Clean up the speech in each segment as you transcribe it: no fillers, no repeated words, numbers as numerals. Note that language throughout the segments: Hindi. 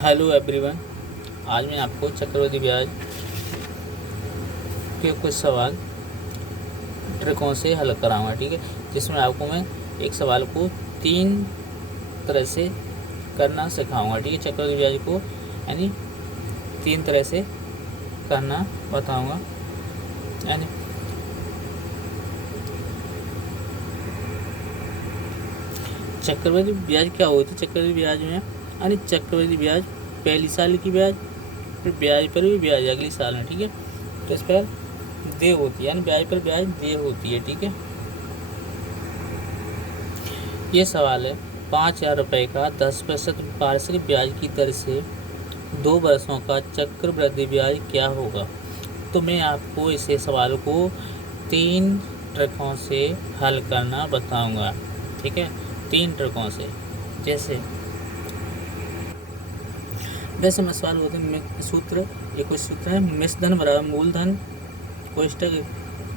Hello everyone. आज मैं आपको चक्रवृद्धि ब्याज के कुछ सवाल ट्रिकों से हल कराऊंगा, ठीक है। जिसमें आपको मैं एक सवाल को 3 तरह से करना सिखाऊंगा, ठीक है। चक्रवृद्धि ब्याज को यानी 3 तरह से करना बताऊंगा। यानी चक्रवृद्धि ब्याज क्या होती है? चक्रवृद्धि ब्याज में यानी चक्रवृद्धि ब्याज पहली साल की ब्याज, फिर ब्याज पर भी ब्याज अगली साल में, ठीक है। तो इस पर देय होती है, यानी ब्याज पर ब्याज देय होती है, ठीक है। ये सवाल है 5,000 रुपये का 10% वार्षिक ब्याज की दर से 2 वर्षों का चक्रवृद्धि ब्याज क्या होगा। तो मैं आपको इसे सवाल को 3 ट्रिकों से हल करना बताऊंगा, ठीक है। 3 ट्रिकों से। वैसे में सवाल होते हैं सूत्र, ये कुछ सूत्र है। मिश्रधन बराबर मूलधन कोष्टक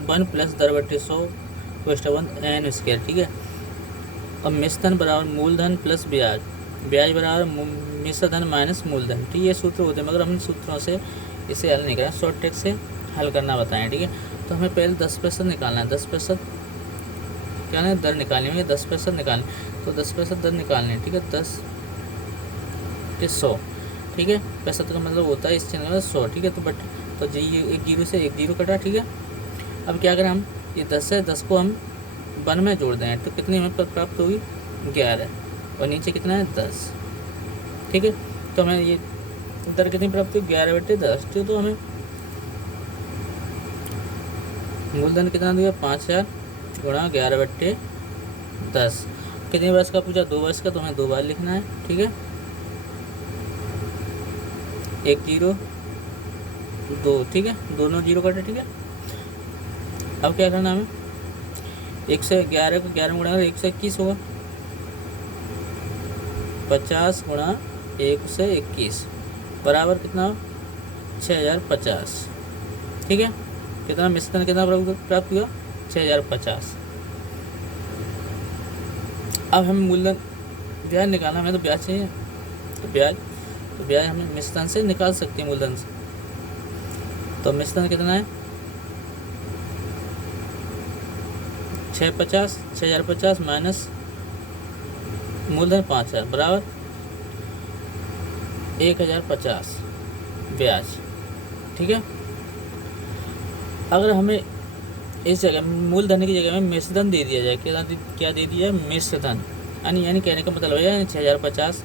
1 प्लस दर बटे 100 कोष्टक 1 n स्क्वायर, ठीक है। अब मिश्रधन बराबर मूलधन प्लस ब्याज, ब्याज बराबर मिश्रधन माइनस मूलधन, ठीक है। ये सूत्र होते हैं, मगर हमने सूत्रों से इसे हल नहीं करा, शॉर्ट ट्रिक से हल करना बताएं, ठीक है। तो हमें पहले 10% निकालना है। 10% क्या है? दर निकालनी है। 10% निकालनी, तो 10% दर निकालनी है, ठीक है। 10 के 100, ठीक है। पैसा का मतलब होता है इस चिन्ह में 100, ठीक है। तो बट तो जी एक जीरो से एक जीरो कटा, ठीक है। अब क्या करें हम, ये 10 है, 10 को हम 1 में जोड़ दें तो कितनी हमें प्राप्त होगी? 11, और नीचे कितना है? 10, ठीक है। तो हमें ये दर कितनी प्राप्त हुई? 11/10, ठीक। तो हमें मूलधन कितना दिया? 5,000 गुणा 11/10। कितने वर्ष का पूछा? 2 वर्ष का, तो हमें 2 बार लिखना है, ठीक है। 1 0 2, ठीक है। दोनों जीरो कटे, ठीक है। अब क्या करना हमें? 1 से 11 को 11 में गुणा 121 होगा। 50 गुणा 1 से 21 बराबर कितना? 6,050, ठीक है। कितना मिश्रण कितना प्राप्त हुआ? 6,050। अब हमें मूलधन ब्याज निकालना, हमें तो ब्याज चाहिए, तो ब्याज हम मिश्रण से निकाल सकते हैं, मूलधन से। तो मिश्रण कितना है? 6,050 माइनस मूलधन 5,000 बराबर 1,050 ब्याज, ठीक है। अगर हमें इस जगह मूलधन की जगह में मिश्रधन दे दिया जाए, क्या दे दिया? मिश्रधन, यानी कहने का मतलब है 6,050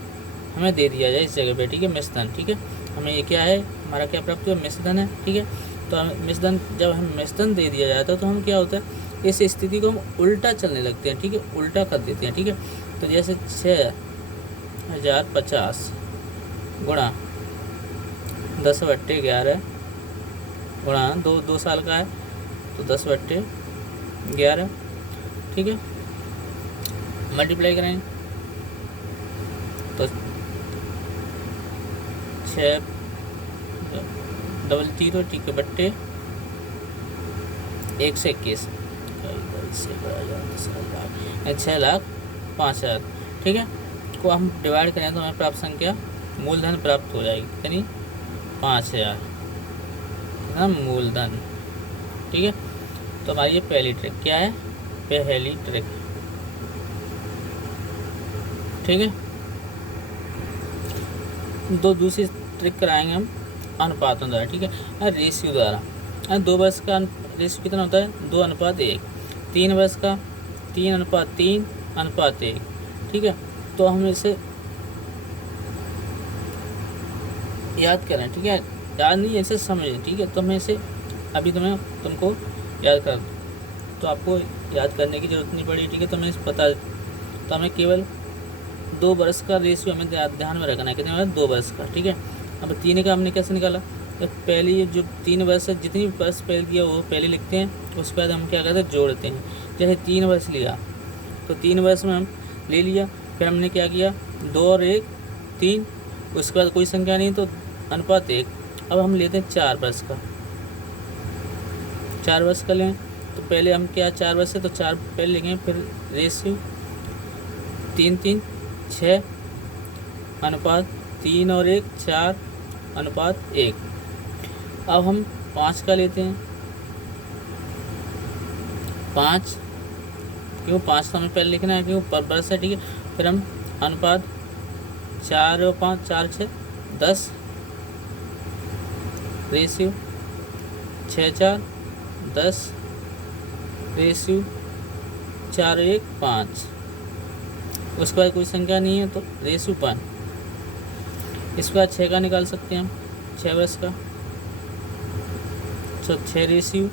हमें दे दिया जाए इस जगह पे, ठीक है। मिश्रधन, ठीक है। हमें ये क्या है? हमारा क्या प्राप्त हुआ? मिश्रधन है, ठीक है। तो हमें मिश्रधन, जब हमें मिश्रधन दे दिया जाता है तो हम क्या होता है, इस स्थिति को हम उल्टा चलने लगते हैं, ठीक है। उल्टा कर देते हैं, ठीक है। तो जैसे 6,050 गुणा 10/11 गुणा 2 साल का है, तो 10/11, ठीक है। मल्टीप्लाई करेंगे तो 6 ठीक है, बट्टे 121, 6,05,000, ठीक है। को हम डिवाइड करें तो हमें प्राप्त संख्या मूलधन प्राप्त हो जाएगी, कितनी? 5,000 मूलधन, ठीक है। तो हमारी ये पहली ट्रिक क्या है? पहली ट्रिक, ठीक है। दूसरी ट्रिक कराएंगे हम अनुपातों द्वारा, ठीक है। रेशियो द्वारा। 2 वर्ष का रेशियो कितना होता है? 2:1। 3 वर्ष का 3:3:1, ठीक है। तो हम इसे याद करें, ठीक है। याद नहीं, ऐसे समझें, ठीक है। तो मैं इसे अभी तुमको याद कर, तो आपको याद करने की जरूरत नहीं पड़ी, ठीक है। तो मैं इस बता, तो हमें केवल 2 वर्ष का रेशियो हमें ध्यान में रखना है, कितने? 2 वर्ष का, ठीक है। अब 3 का हमने कैसे निकाला? तो पहले जो 3 वर्ष है, जितनी वर्ष पहले दिया वो पहले लिखते हैं, उसके बाद हम क्या करते हैं? जोड़ते हैं। जैसे 3 वर्ष लिया तो 3 वर्ष में हम ले लिया, फिर हमने क्या किया? 2 और 1 3, उसके बाद कोई संख्या नहीं तो अनुपात 1। अब हम लेते हैं 4 वर्ष का, 4 वर्ष का लें तो पहले हम क्या? 4 वर्ष है तो 4 पहले लिखेंगे, फिर रेशियो 3:3:6 अनुपात 3 और 1 4 अनुपात 1। अब हम 5 का लेते हैं, 5 क्यों 5 तो हमें पहले लिखना है क्यों पर बरस है, ठीक है। फिर हम अनुपात 4 और 5 4 6 10 रेशियो 6 4 10 रेशियो 4 1 5। उसके बाद कोई संख्या नहीं है तो रेशियो 5। इसके बाद 6 का निकाल सकते हैं हम, 6 वर्ष का, तो 6 रेशियो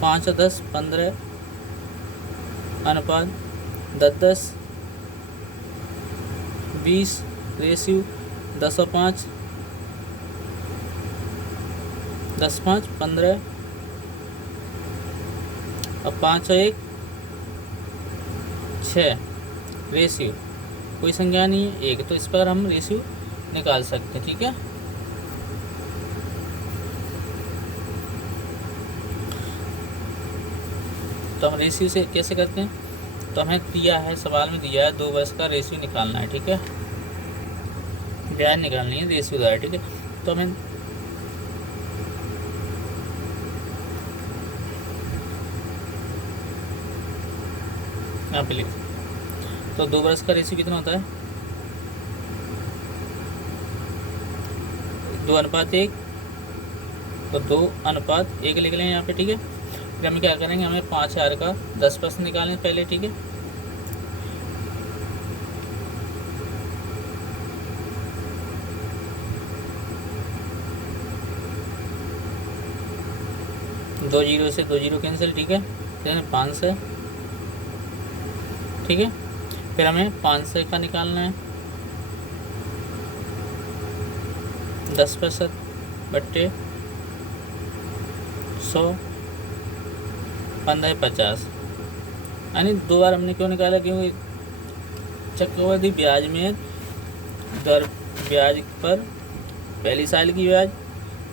5 और 10 15 अनुपात 10 10 20 रेशियो 10 और 5 10 5 15 और 5 और 1 6 रेशियो कोई संख्या नहीं है 1, तो इस पर हम रेशियो निकाल सकते हैं, ठीक है। तो हम रेशियो से कैसे करते हैं, तो हमें दिया है, सवाल में दिया है 2 वर्ष का रेशियो निकालना है, ठीक है, ब्याज निकालनी है रेशियो द्वारा, ठीक है। तो हमें यहाँ पे लिख, तो 2 वर्ष का रेशियो कितना होता है 2 अनुपात 1, तो 2 अनुपात 1 लिख लें यहाँ पे, ठीक है। फिर हम क्या करेंगे, हमें 5000 का 10% निकालें पहले, ठीक है। दो जीरो से 2 जीरो कैंसिल, ठीक है। फिर 500, ठीक है। फिर हमें 500 का निकालना है 10% बट्टे 100 15 50, यानी 2 बार हमने क्यों निकाला, क्योंकि चक्रवृद्धि ब्याज में दर ब्याज पर पहली साल की ब्याज,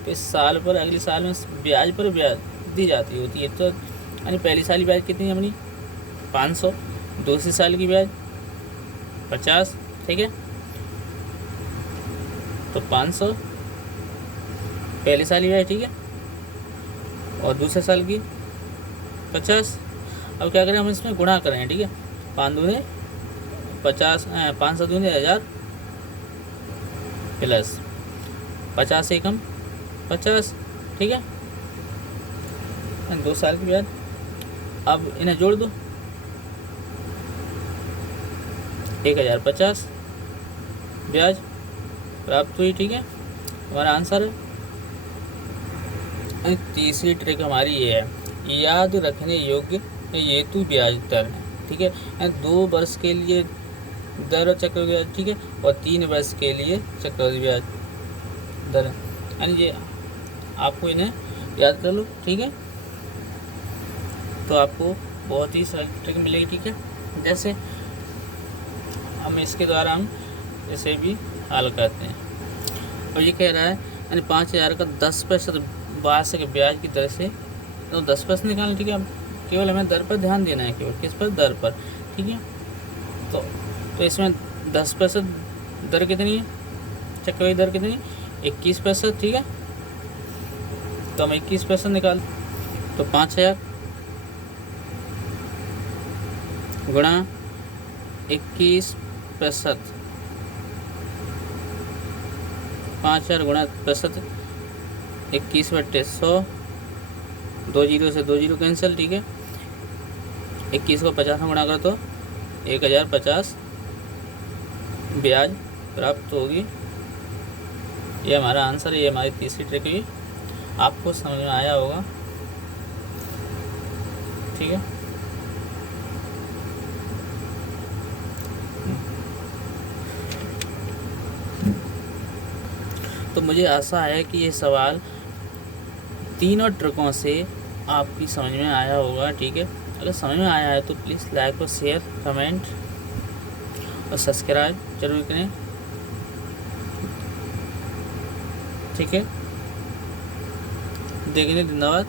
फिर साल पर अगले साल में ब्याज पर ब्याज दी जाती होती है। तो यानी पहली साल की ब्याज कितनी है अपनी 500, दूसरी साल की ब्याज 50, ठीक है। तो 500 पहली साल की ब्याज, ठीक है, और दूसरे साल की 50। अब क्या करें, हम इसमें गुणा करें, ठीक है। 5 दूने 50, 500 दूने 1000 प्लस 50 एकम 50, ठीक है, 2 साल की ब्याज। अब इन्हें जोड़ दो 1050 ब्याज प्राप्त हुई, ठीक है। हमारा आंसर है। तीसरी ट्रिक हमारी ये है, याद रखने योग्य हेतु ब्याज दर है, ठीक है। 2 वर्ष के लिए दर और चक्रवृद्धि ब्याज, ठीक है, और 3 वर्ष के लिए चक्रवृद्धि ब्याज दर है, यानी ये आपको इन्हें याद कर लो, ठीक है। तो आपको बहुत ही सरल ट्रिक मिलेगी, ठीक है। जैसे हम इसके द्वारा हम इसे भी हल करते हैं, और ये कह रहा है यानी 5000 का 10% वार्षिक ब्याज की दर से, तो 10% निकालना, ठीक है। अब केवल हमें दर पर ध्यान देना है, केवल किस पर, दर पर, ठीक है। तो इसमें 10% दर कितनी है, चक्रवृद्धि दर कितनी, 21%, ठीक है। तो हम 21% निकाल, तो 5000 गुणा 21%, 5000 गुणा प्रतिशत 21/100, 2 जीरो से 2 जीरो कैंसिल, ठीक है। 21 को 50 में गुणा कर तो 1050 ब्याज प्राप्त होगी। ये हमारा आंसर है, ये हमारी तीसरी ट्रिक है, आपको समझ में आया होगा, ठीक है। तो मुझे आशा है कि ये सवाल तीनों ट्रिकों से आपकी समझ में आया होगा, ठीक है। अगर समझ में आया है तो प्लीज़ लाइक और शेयर, कमेंट और सब्सक्राइब जरूर करें, ठीक है। देखने धन्यवाद।